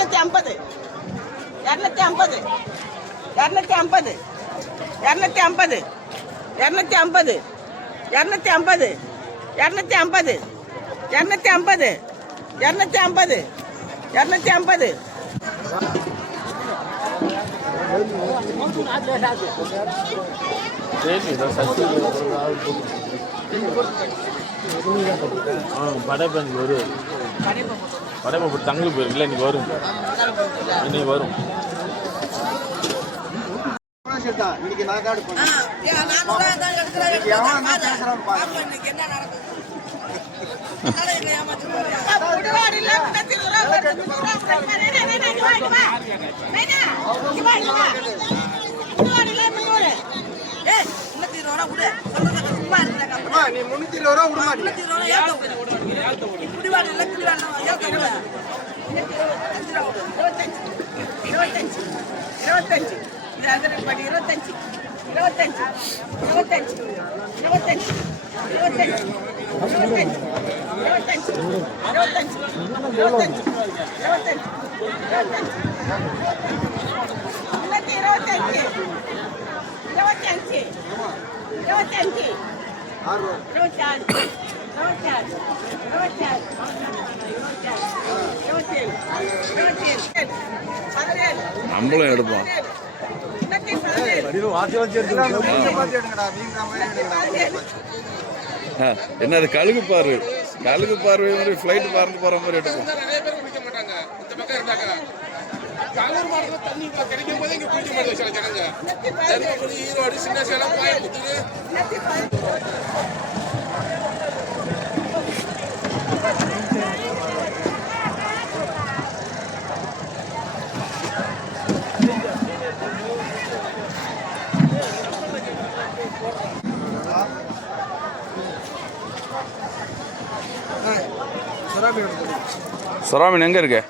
இரநூத்தி ஐம்பது இரநூத்தி ஐம்பது இரநூத்தி ஐம்பது இரநூத்தி ஐம்பது இரநூத்தி ஐம்பது இரநூத்தி ஐம்பது இரநூத்தி ஐம்பது இரநூத்தி ஐம்பது இரநூத்தி ஐம்பது இரநூத்தி ஐம்பது படைப்பன் படையப்பா போட்டு தங்களுக்கு போயிருக்கு இல்லை இன்றைக்கி வரும். இன்றைக்கி வரும் நான் என்ன நீ முன்னூத்தி இருபது ரூபா விட மாட்டீங்க இருபத்தஞ்சு இருபத்தஞ்சு இது அதிரப்படி இருபத்தஞ்சு இருபத்தஞ்சு இருபத்தஞ்சு இருபத்தஞ்சு இருபத்தஞ்சு இருபத்தஞ்சு இருபத்தஞ்சு இருபத்தஞ்சு இருபத்தஞ்சு இருபத்தஞ்சு இருபத்தஞ்சு முன்னூத்தி இருபத்தஞ்சு இருபத்தஞ்சு இருபத்தஞ்சு இருபத்தாறு இருபத்தாறு இருபத்தாறு இருபத்தேழு நம்மளும் எடுப்போம் என்ன அது கழுகு பார்வை கழுகு பார்வை மாதிரி ஃப்ளைட் பறந்து போற மாதிரி எடுப்போம் கடலூர் மாவட்டத்தில் தண்ணி கிடைக்கும் போது இங்கே குளிக்க மாட்டேன் சில ஜனங்க. தர்மபுரி ஈரோடு சின்ன சேலம் கோயம்புத்தூர். சொராமீன் எங்கே இருக்கு?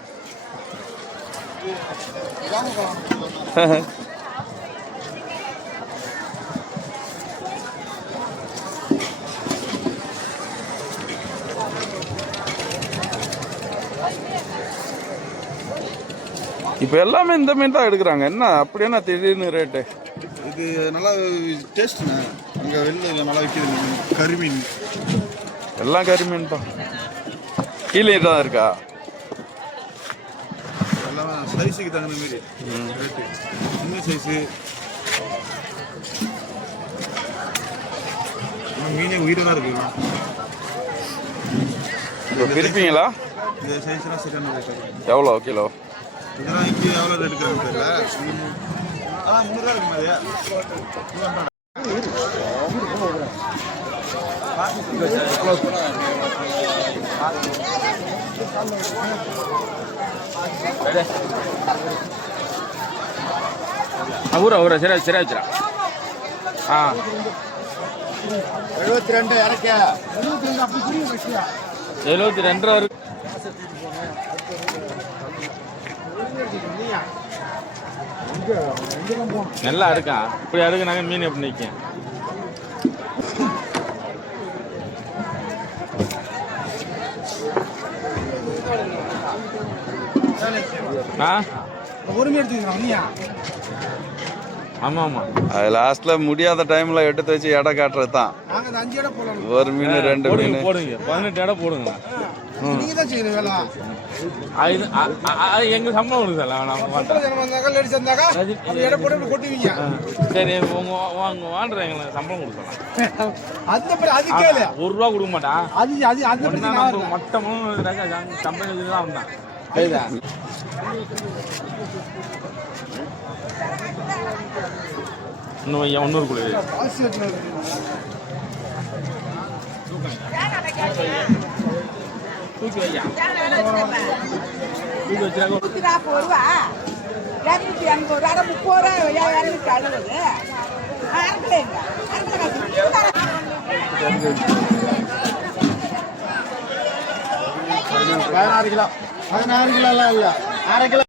இப்போ எல்லாமே இந்த மீன் தான் எடுக்கிறாங்க. என்ன அப்படி என்ன திடீர்னு ரேட்டு இது நல்லா டேஸ்ட்ண்ணே அங்கே வெளில நல்லா விற்கிது மீன். கறி மீன். எல்லாம் கறி மீன் தான். கீழே தான் இருக்கா? சைஸுக்கு தகுந்த மாரி. ரேட்டு சின்ன சைஸு மீனே உயிரெல்லாம் இருக்கு. இப்போ பிரிப்பீங்களா? இந்த சைஸ்லாம் சரியான ரேட்டு எவ்வளோ? கிலோ? இதெல்லாம் இங்கே எவ்வளோ ரேட் இருக்காங்க தெரியல. ஆ மாதிரி ஊரா ஊரா சரி சரி வச்சுரா ஆ. எழுபத்தி ரெண்டு இறக்க. எழுபத்தி ரெண்டு இருக்கு நல்லா அடுக்கா இப்படி அடுக்குனாங்க மீன் எப்படி நிற்கும் ஆ? பொறுமையாக ஆமாம் ஆமாம் அது லாஸ்ட்டில் முடியாத டைமில் எடுத்து வச்சு எடை காட்டுறது தான். ஒரு மீன் ரெண்டு மீன். போடுங்க. பதினெட்டு எடை போடுங்க. எங்க சம்பளம் கொடுத்தல சரி? உங்க வாங்க வாண்டற எங்களுக்கு சம்பளம் கொடுத்தலாம் அந்த ஒரு ரூபா கொடுக்க மாட்டான் அது அது அந்த சம்பளம் சரிதா இன்னும் ஐயா எடுத்துட்டு வரணும். தூக்கி வையா தூக்கி வச்சாக்க நூத்தி நாற்பது ரூபா இரநூத்தி எண்பது ரூபா அரை முப்பது ரூபா இரநூத்தி அறுபது அரைக்கலைங்க அரைக்கலை பதினாறு கிலோ பதினாறு கிலோ எல்லாம் இல்ல. அரை கிலோ